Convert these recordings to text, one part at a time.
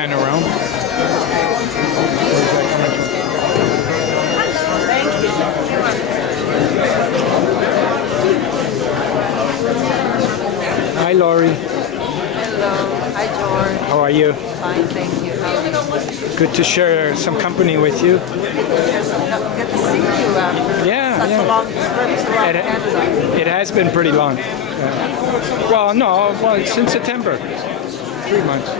pan around. Hi, Laurie. Hello. Hi, George. How are you? Fine, thank you. Good to share some company with you. Good to see you after such a long trip throughout Canada. It has been pretty long. Well, no, it's since September. 3 months.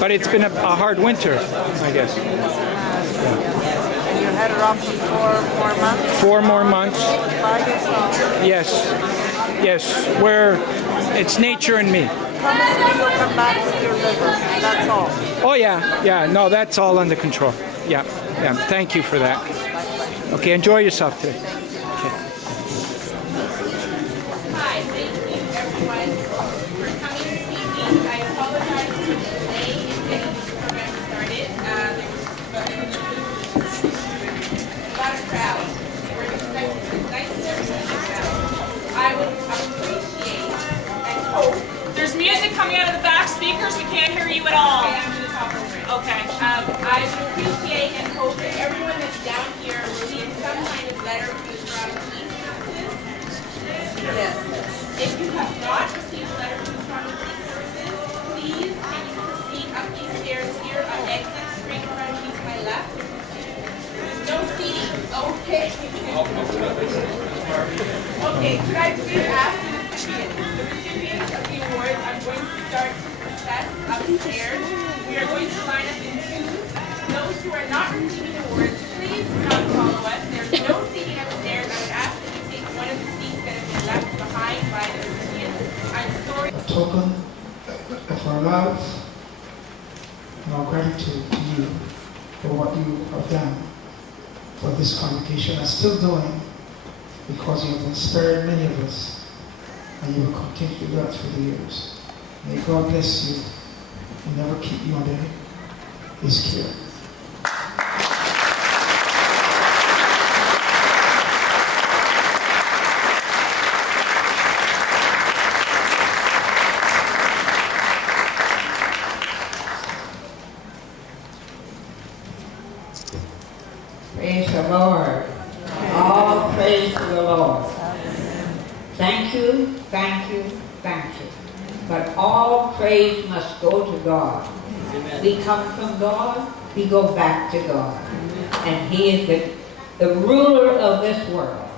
But it's been a hard winter, I guess. And you're headed off for 4 more months? 4 more months. By yourself? Yes. It's nature and me. Promise me you'll come back with your liver. That's all. Oh yeah. No, that's all under control. Yeah. Thank you for that. Okay, enjoy yourself today. Hi, thank you everyone for coming this evening. I apologize for the delay in getting this program started. There was a lot of crowd. We're expecting this nice crowd. I would appreciate and hope. There's music coming out of the back speakers. We can't hear you at all. Okay, I'm going to talk over it. Okay. I would appreciate and hope that everyone that's down here received some kind of letter from the Toronto Police Services. Yes. If you have not received a letter from the Toronto Police Services, please can you proceed up these stairs here on exit straight in front of me to my left. There's no seating. Okay. Okay, could I please ask the recipients of the awards, I'm going to start to process upstairs. We are going to line up in twos. Those who are not receiving awards, please do not follow us. There's no seating upstairs. I would ask that you take one of the seats that have been left behind by the recipients. I'm sorry. A token of our love and our gratitude to you for what you have done for this congregation and still doing, because you have inspired many of us and you will continue to do that through the years. May God bless you and never keep you under His care. Praise the Lord. All praise to the Lord. Thank you, thank you, thank you. But all praise must go to God. We come from God, we go back to God. And He is the ruler of this world.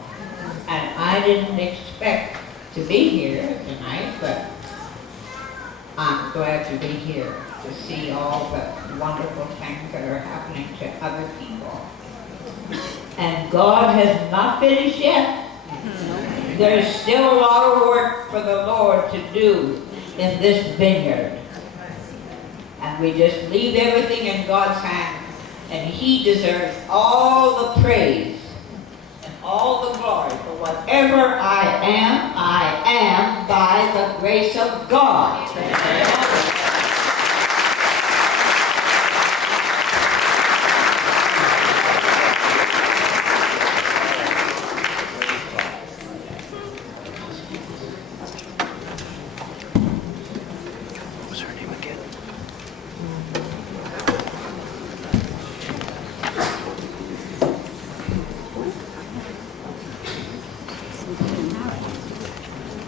And I didn't expect to be here tonight, but I'm glad to be here to see all the wonderful things that are happening to other people. And God has not finished yet. There's still a lot of work for the Lord to do in this vineyard. And we just leave everything in God's hands. And He deserves all the praise and all the glory. For whatever I am by the grace of God.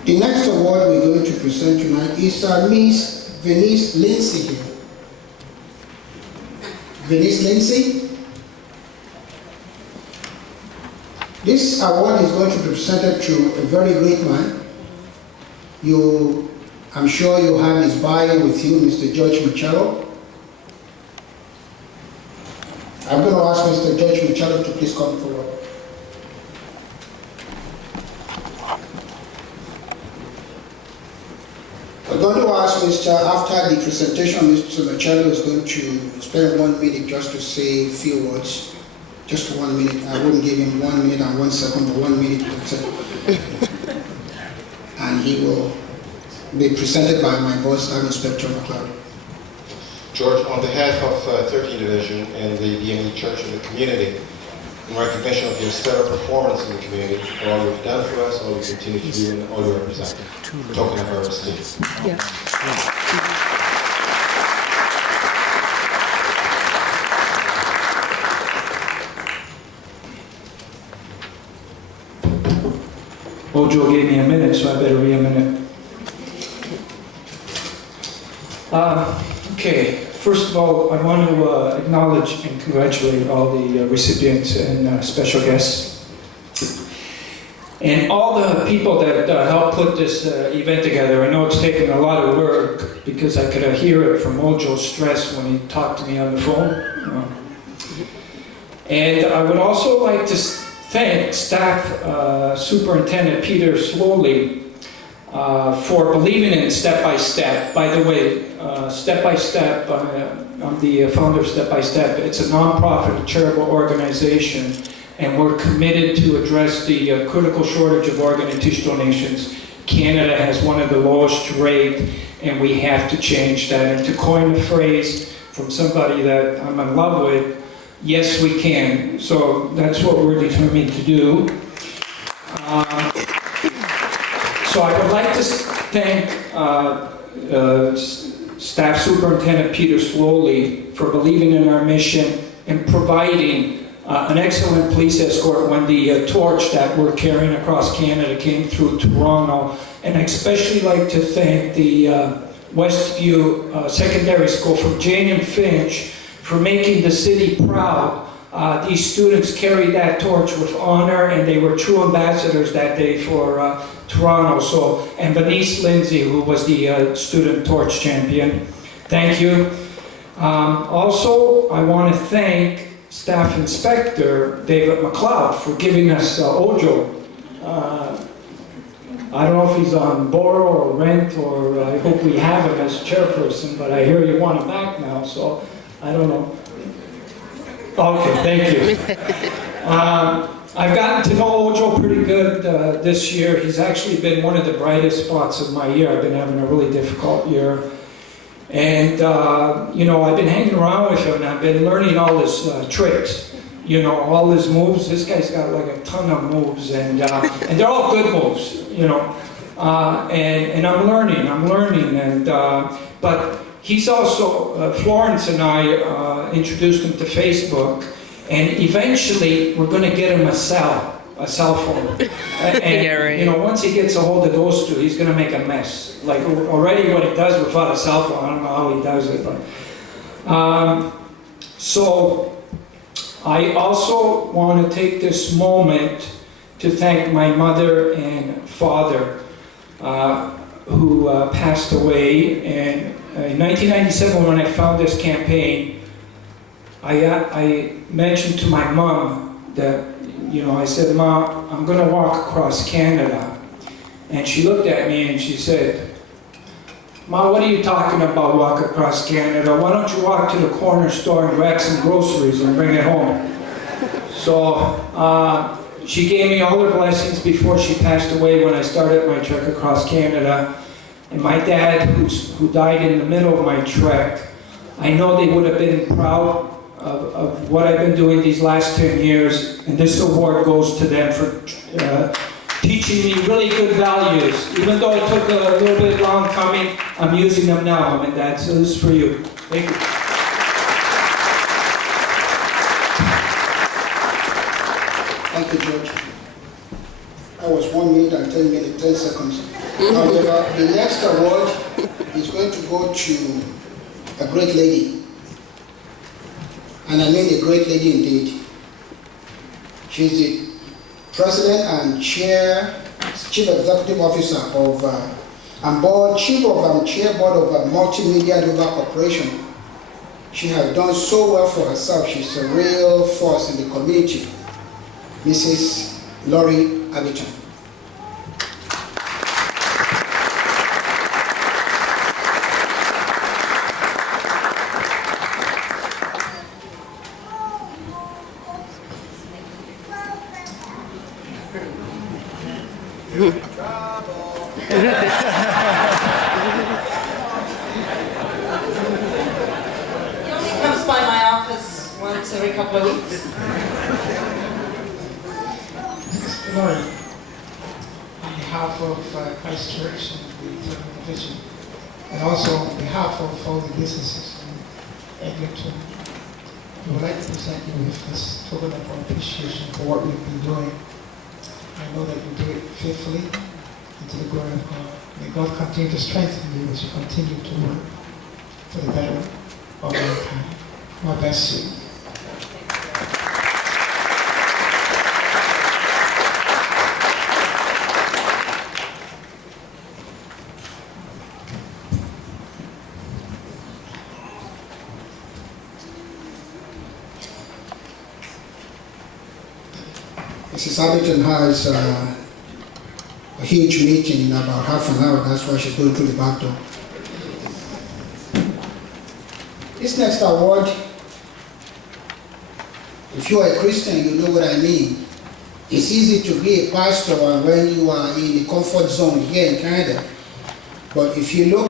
The next award we're going to present tonight is Miss Venice Lindsay here. Venice Lindsay. This award is going to be presented to a very great man. I'm sure you have his bio with you, Mr. George Marcello. I'm going to ask Mr. George Marcello to please come forward. We're going to ask after the presentation, Mr. Marcello is going to spend 1 minute just to say a few words. Just 1 minute. I wouldn't give him 1 minute and 1 second, but 1 minute. And he will be presented by my boss, Inspector McLeod. George, on behalf of 13th Division and the DME Church and the community, in recognition of your stellar performance in the community, for all you've done for us, all you continue to do, and all you represent, a token of our esteem. Yeah. Ojo gave me a minute, so I better read a minute. Okay, first of all, I want to acknowledge and congratulate all the recipients and special guests. And all the people that helped put this event together. I know it's taken a lot of work because I could hear it from Ojo's stress when he talked to me on the phone. And I would also like to thank Staff Superintendent Peter Slowly for believing in Step by Step. By the way, Step by Step, I'm the founder of Step by Step. It's a non-profit charitable organization, and we're committed to address the critical shortage of organ and tissue donations. Canada has one of the lowest rate, and we have to change that. And to coin a phrase from somebody that I'm in love with, yes, we can. So that's what we're determined to do. So I would like to thank Staff Superintendent Peter Slowly for believing in our mission and providing an excellent police escort when the torch that we're carrying across Canada came through Toronto. And I especially like to thank the Westview Secondary School from Jane and Finch for making the city proud. These students carried that torch with honor, and they were true ambassadors that day for Toronto. So, and Bernice Lindsay, who was the Student Torch Champion. Thank you. Also, I want to thank Staff Inspector David McLeod for giving us Ojo. I don't know if he's on borrow or rent, or I hope we have him as chairperson, but I hear you want him back now, so I don't know. Okay, thank you. I've gotten to know Ojo pretty good this year. He's actually been one of the brightest spots of my year. I've been having a really difficult year. And, you know, I've been hanging around with him, and I've been learning all his tricks, you know, all his moves. This guy's got like a ton of moves, and they're all good moves, you know. And I'm learning, and, but he's also, Florence and I introduced him to Facebook, and eventually we're going to get him a cell phone. And, Yeah, right. you know, once he gets a hold of those two, he's going to make a mess. Like already what he does without a cell phone, I don't know how he does it. But, so I also want to take this moment to thank my mother and father who passed away. And in 1997, when I found this campaign, I mentioned to my mom that, you know, I said, "Mom, I'm going to walk across Canada." And she looked at me and she said, "Ma, what are you talking about, walk across Canada? Why don't you walk to the corner store and grab some groceries and bring it home?" So she gave me all her blessings before she passed away when I started my trek across Canada. And my dad, who died in the middle of my trek, I know they would have been proud of what I've been doing these last 10 years, and this award goes to them for teaching me really good values. Even though it took a little bit long coming, I'm using them now, Mom and Dad, so this is for you. Thank you. Thank you, George. That was 1 minute and 10 seconds. However, the next award is going to go to a great lady. And I mean a great lady indeed. She's the President and Chief Executive Officer of, and Chair Board of Multimedia Global Corporation. She has done so well for herself. She's a real force in the community. Mrs. Laurie Abiton. Every couple of weeks. Mr. Laurie, on behalf of Christchurch and the Third Division, and also on behalf of all the businesses in Eglinton, we would like to present you with this token of appreciation for what we've been doing. I know that you do it faithfully and to the glory of God. May God continue to strengthen you as you continue to work for the better of mankind. God bless you. Mrs. Hamilton has a huge meeting in about half an hour. That's why she's going through the back door. This next award, if you are a Christian, you know what I mean. It's easy to be a pastor when you are in the comfort zone here in Canada. But if you look